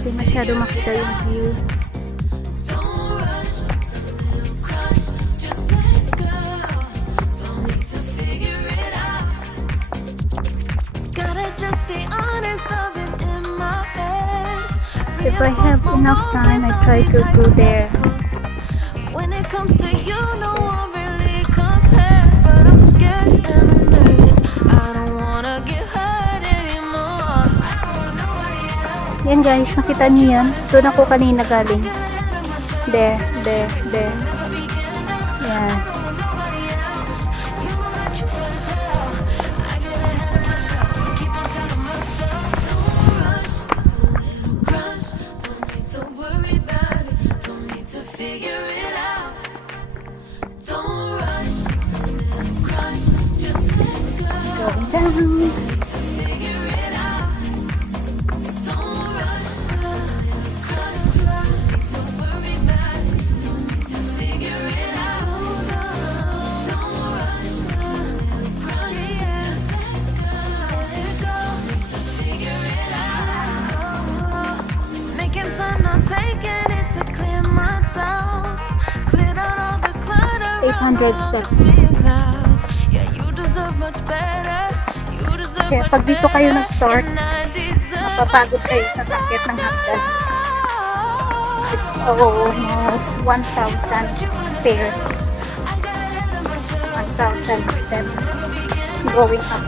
Hindi masyado makita yung view. If I have enough time, I try to go there. When it comes to you, no one really compares. But I'm scared and I'm nervous. I don't wanna get hurt anymore. Yan guys, nakita niyo yan? Doon ako kanina galing. There. Yan. Going down. Making time, not taking it to clear my doubts. Cleared out all the clutter. 800 steps. Clouds. Yeah, you deserve much better. You deserve Kaya much pag dito kayo better. nag-start, And I deserve mapapagod kayo sa sakit ng hagdan. It's almost 1,000 stairs. 1,000 steps going up.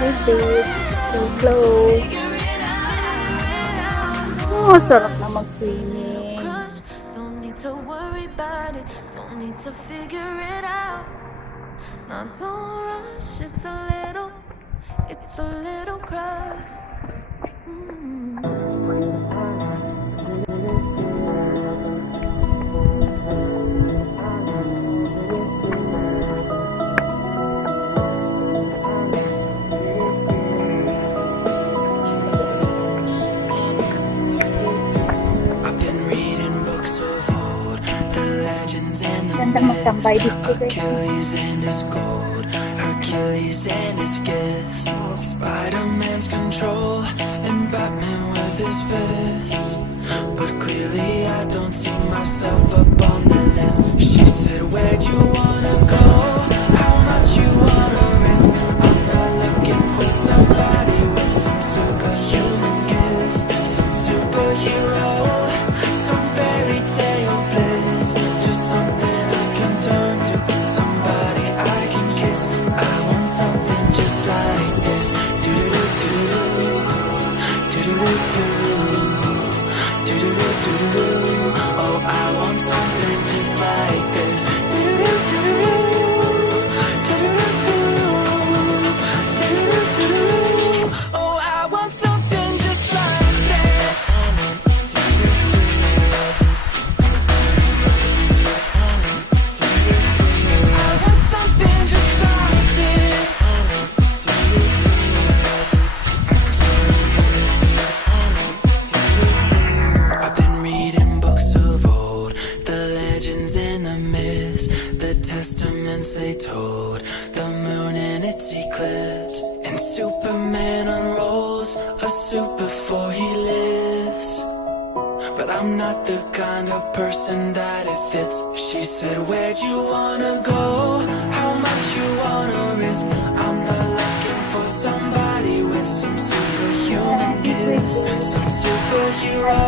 This is so close. Oh, sarap na mag-swimming. Don't need to worry about it. Don't need to figure it out. Now don't rush. It's a little crush. Ganda magtambay dito guys. Achilles and his gold, Hercules and his gifts, Spider-Man's control, and Batman with his fists. But clearly I don't see myself up on the list. She said, where'd you wanna go? How much you wanna risk? I'm not looking for somebody with some superhuman gifts, some superhero, some fairy tale bliss, just something I can turn to, somebody I can kiss. I want something just like this. Do-do-do-do-do, do-do-do-do, do-do-do-do-do. Oh, I want something just like this. Do-do-do-do-do, do-do-do-do, do-do-do-do. Oh, I want something just like this. I want something just like this. I'm not the kind of person that it fits. She said, where'd you wanna go? How much you wanna risk? I'm not looking for somebody with some superhuman gifts, some superhero,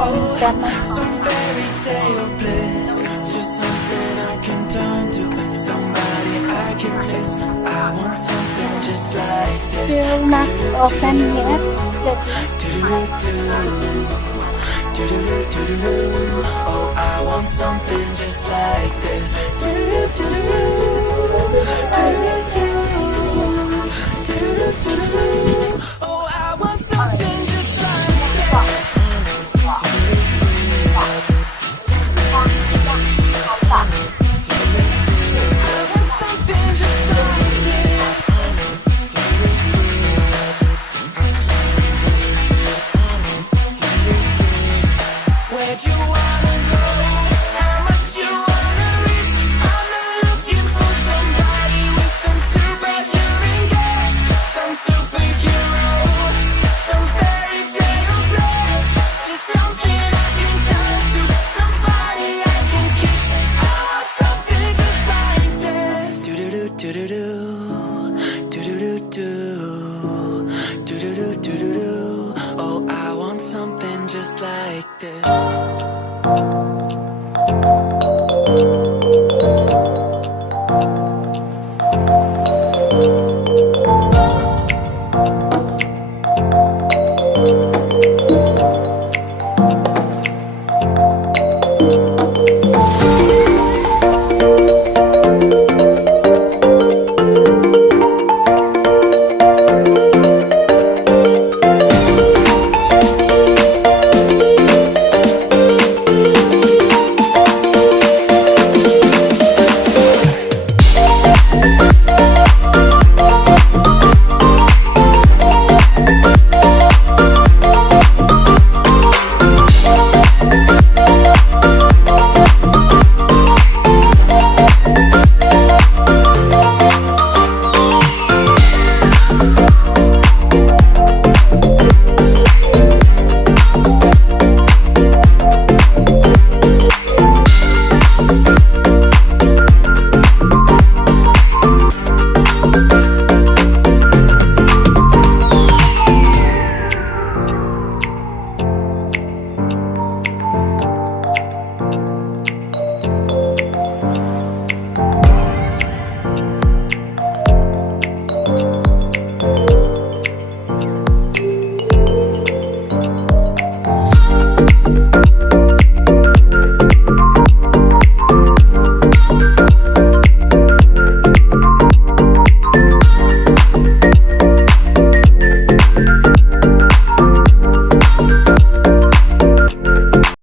some fairy tale bliss. Just something I can turn to, somebody I can miss. I want something just like this. Still not open yet. Oh, I want something just like this. Do-do-do-do. Do-do-do-do. Do-do-do-do.